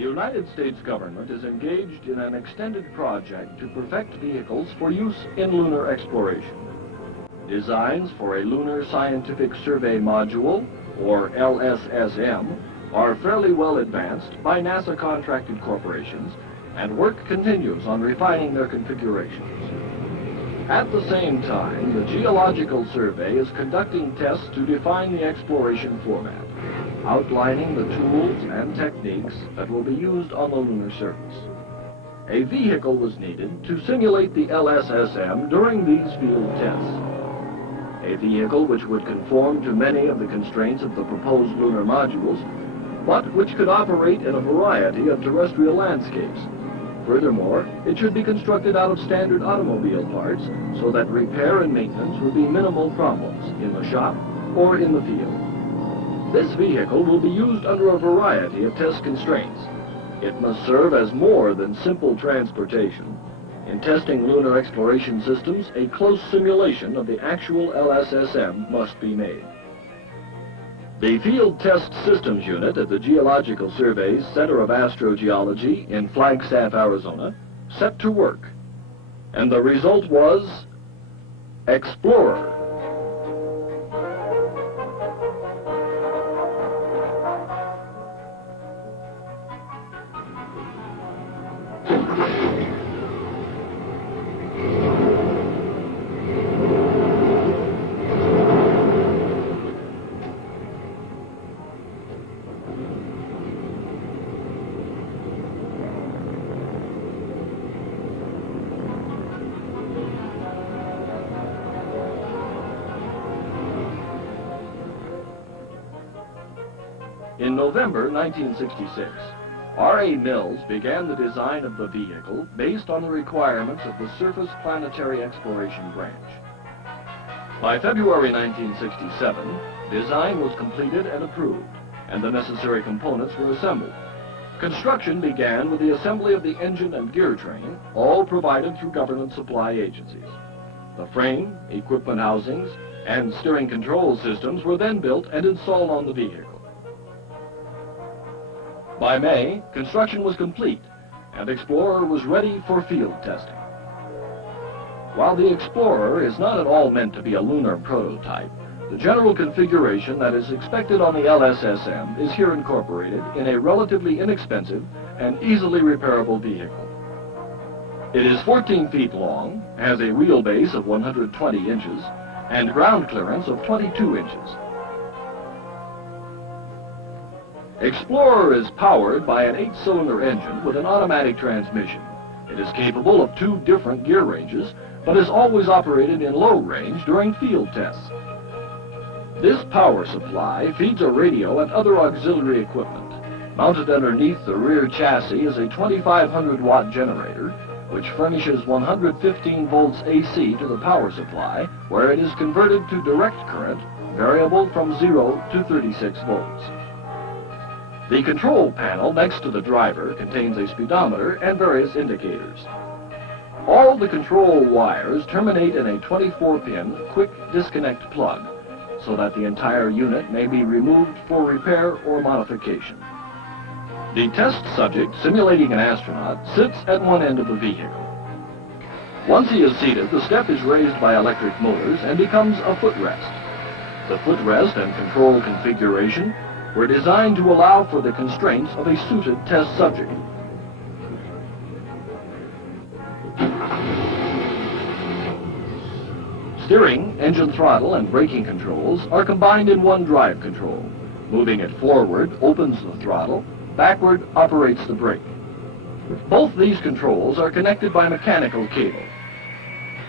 The United States government is engaged in an extended project to perfect vehicles for use in lunar exploration. Designs for a Lunar Scientific Survey Module, or LSSM, are fairly well advanced by NASA-contracted corporations, and work continues on refining their configurations. At the same time, the Geological Survey is conducting tests to define the exploration format, outlining the tools and techniques that will be used on the lunar surface. A vehicle was needed to simulate the LSSM during these field tests. A vehicle which would conform to many of the constraints of the proposed lunar modules, but which could operate in a variety of terrestrial landscapes. Furthermore, it should be constructed out of standard automobile parts so that repair and maintenance would be minimal problems in the shop or in the field. This vehicle will be used under a variety of test constraints. It must serve as more than simple transportation. In testing lunar exploration systems, a close simulation of the actual LSSM must be made. The Field Test Systems Unit at the Geological Survey's Center of Astrogeology in Flagstaff, Arizona, set to work. And the result was Explorer. In November 1966, R.A. Mills began the design of the vehicle based on the requirements of the Surface Planetary Exploration Branch. By February 1967, design was completed and approved, and the necessary components were assembled. Construction began with the assembly of the engine and gear train, all provided through government supply agencies. The frame, equipment housings, and steering control systems were then built and installed on the vehicle. By May, construction was complete, and Explorer was ready for field testing. While the Explorer is not at all meant to be a lunar prototype, the general configuration that is expected on the LSSM is here incorporated in a relatively inexpensive and easily repairable vehicle. It is 14 feet long, has a wheelbase of 120 inches, and ground clearance of 22 inches. Explorer is powered by an 8-cylinder engine with an automatic transmission. It is capable of 2 different gear ranges, but is always operated in low range during field tests. This power supply feeds a radio and other auxiliary equipment. Mounted underneath the rear chassis is a 2,500-watt generator, which furnishes 115 volts AC to the power supply, where it is converted to direct current, variable from 0 to 36 volts. The control panel next to the driver contains a speedometer and various indicators. All the control wires terminate in a 24-pin quick disconnect plug, so that the entire unit may be removed for repair or modification. The test subject, simulating an astronaut, sits at one end of the vehicle. Once he is seated, the step is raised by electric motors and becomes a footrest. The footrest and control configuration were designed to allow for the constraints of a suited test subject. Steering, engine throttle, and braking controls are combined in one drive control. Moving it forward opens the throttle, backward operates the brake. Both these controls are connected by mechanical cable.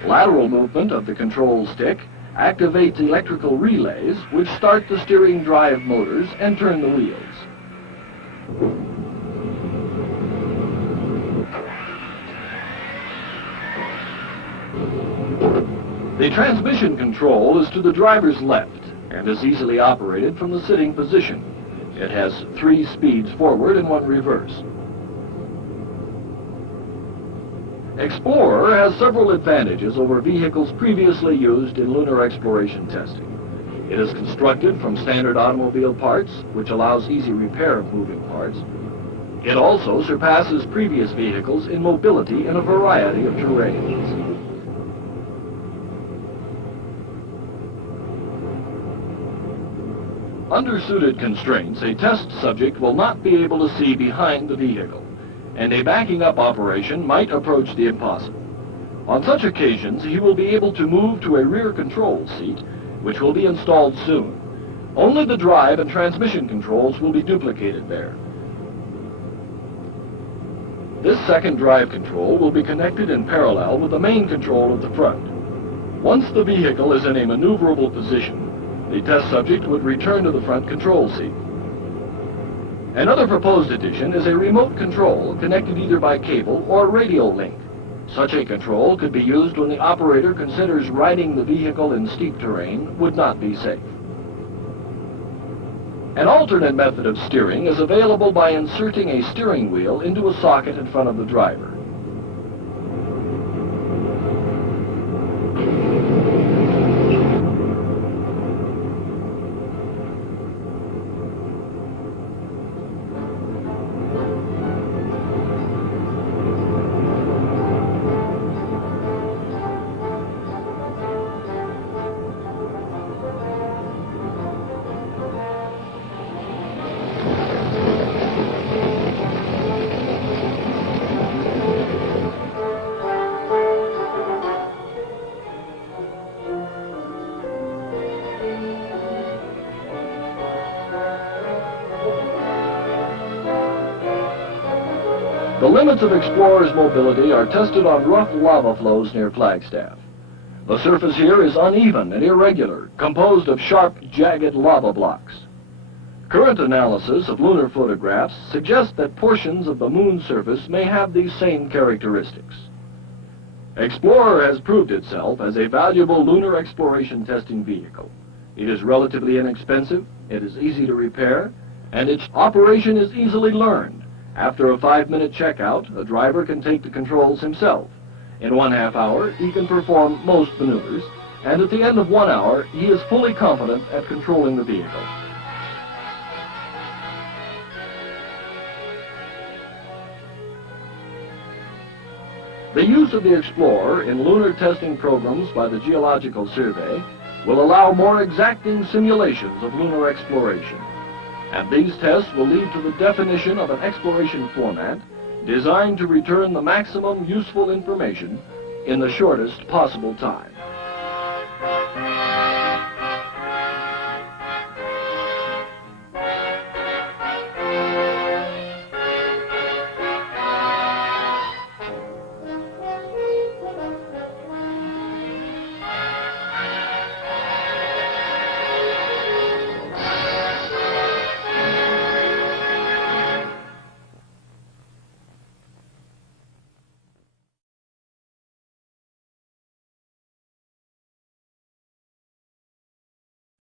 Lateral movement of the control stick activates electrical relays which start the steering drive motors and turn the wheels. The transmission control is to the driver's left and is easily operated from the sitting position. It has 3 speeds forward and 1 reverse. Explorer has several advantages over vehicles previously used in lunar exploration testing. It is constructed from standard automobile parts, which allows easy repair of moving parts. It also surpasses previous vehicles in mobility in a variety of terrains. Under suited constraints, a test subject will not be able to see behind the vehicle, and a backing up operation might approach the impossible. On such occasions, he will be able to move to a rear control seat, which will be installed soon. Only the drive and transmission controls will be duplicated there. This second drive control will be connected in parallel with the main control at the front. Once the vehicle is in a maneuverable position, the test subject would return to the front control seat. Another proposed addition is a remote control connected either by cable or radio link. Such a control could be used when the operator considers riding the vehicle in steep terrain would not be safe. An alternate method of steering is available by inserting a steering wheel into a socket in front of the driver. The limits of Explorer's mobility are tested on rough lava flows near Flagstaff. The surface here is uneven and irregular, composed of sharp, jagged lava blocks. Current analysis of lunar photographs suggests that portions of the moon's surface may have these same characteristics. Explorer has proved itself as a valuable lunar exploration testing vehicle. It is relatively inexpensive, it is easy to repair, and its operation is easily learned. After a 5-minute checkout, a driver can take the controls himself. In 1/2 hour, he can perform most maneuvers, and at the end of 1 hour, he is fully competent at controlling the vehicle. The use of the Explorer in lunar testing programs by the Geological Survey will allow more exacting simulations of lunar exploration. And these tests will lead to the definition of an exploration format designed to return the maximum useful information in the shortest possible time.